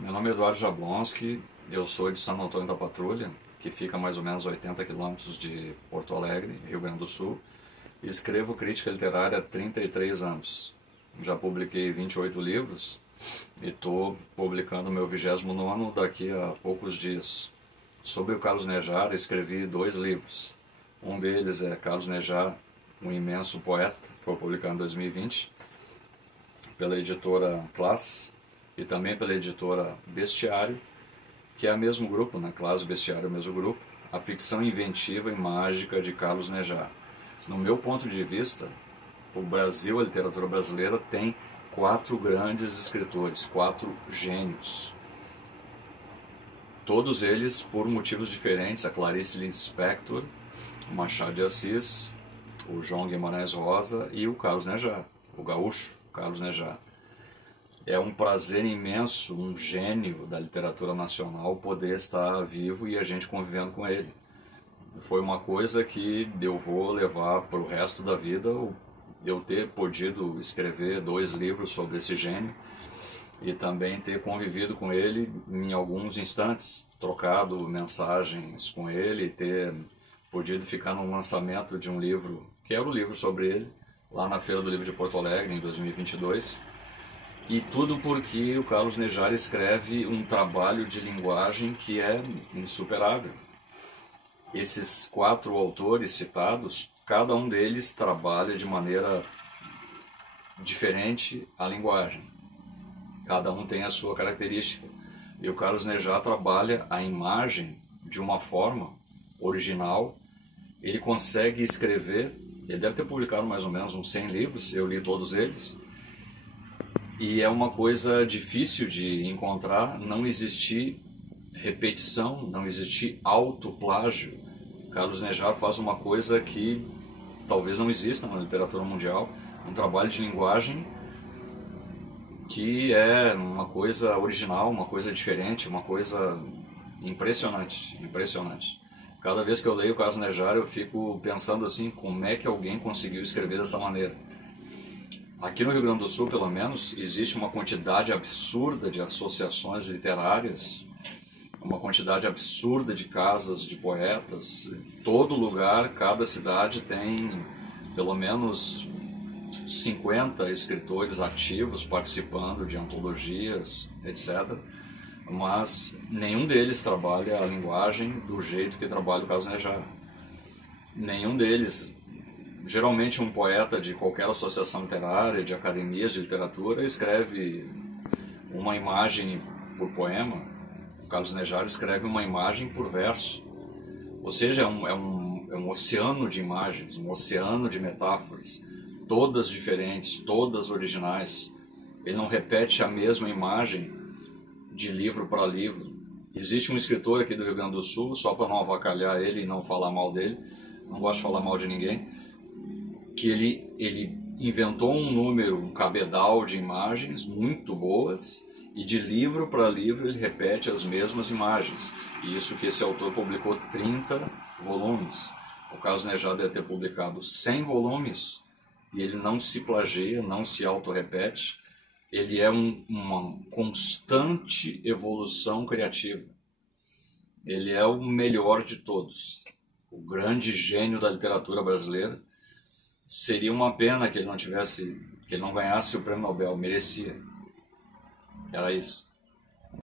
Meu nome é Eduardo Jablonski, eu sou de Santo Antônio da Patrulha, que fica a mais ou menos 80 quilômetros de Porto Alegre, Rio Grande do Sul, e escrevo crítica literária há 33 anos. Já publiquei 28 livros e estou publicando meu 29º daqui a poucos dias. Sobre o Carlos Nejar, escrevi 2 livros. Um deles é Carlos Nejar, um imenso poeta, foi publicado em 2020 pela editora Class e também pela editora Bestiário, que é o mesmo grupo, né? Class e Bestiário é o mesmo grupo, a ficção inventiva e mágica de Carlos Nejar. No meu ponto de vista, o Brasil, a literatura brasileira, tem 4 grandes escritores, 4 gênios. Todos eles por motivos diferentes, a Clarice Lispector, o Machado de Assis, o João Guimarães Rosa e o Carlos Nejar, o gaúcho Carlos Nejar. É um prazer imenso, um gênio da literatura nacional, poder estar vivo e a gente convivendo com ele. Foi uma coisa que eu vou levar para o resto da vida, eu ter podido escrever 2 livros sobre esse gênio e também ter convivido com ele em alguns instantes, trocado mensagens com ele, ter podido ficar no lançamento de um livro, que era o livro sobre ele, lá na Feira do Livro de Porto Alegre, em 2022. E tudo porque o Carlos Nejar escreve um trabalho de linguagem que é insuperável. Esses 4 autores citados, cada um deles trabalha de maneira diferente a linguagem. Cada um tem a sua característica. E o Carlos Nejar trabalha a imagem de uma forma original. Ele consegue escrever, ele deve ter publicado mais ou menos uns 100 livros, eu li todos eles. E é uma coisa difícil de encontrar, não existir repetição, não existir autoplágio. Carlos Nejar faz uma coisa que talvez não exista na literatura mundial, um trabalho de linguagem que é uma coisa original, uma coisa diferente, uma coisa impressionante, impressionante. Cada vez que eu leio o Carlos Nejar eu fico pensando assim, como é que alguém conseguiu escrever dessa maneira? Aqui no Rio Grande do Sul, pelo menos, existe uma quantidade absurda de associações literárias, uma quantidade absurda de casas de poetas. Todo lugar, cada cidade tem pelo menos 50 escritores ativos participando de antologias, etc. Mas nenhum deles trabalha a linguagem do jeito que trabalha o Carlos Nejar. Nenhum deles. Geralmente um poeta de qualquer associação literária, de academias de literatura, escreve uma imagem por poema. O Carlos Nejar escreve uma imagem por verso. Ou seja, é um oceano de imagens, um oceano de metáforas, todas diferentes, todas originais. Ele não repete a mesma imagem de livro para livro. Existe um escritor aqui do Rio Grande do Sul, só para não avacalhar ele e não falar mal dele, não gosto de falar mal de ninguém, que ele inventou um número, um cabedal de imagens muito boas, e de livro para livro ele repete as mesmas imagens. E isso que esse autor publicou 30 volumes. O Carlos Nejar deve ter publicado 100 volumes, e ele não se plagia, não se autorrepete. Ele é uma constante evolução criativa. Ele é o melhor de todos, o grande gênio da literatura brasileira. Seria uma pena que ele não ganhasse o prêmio Nobel, merecia. Era isso.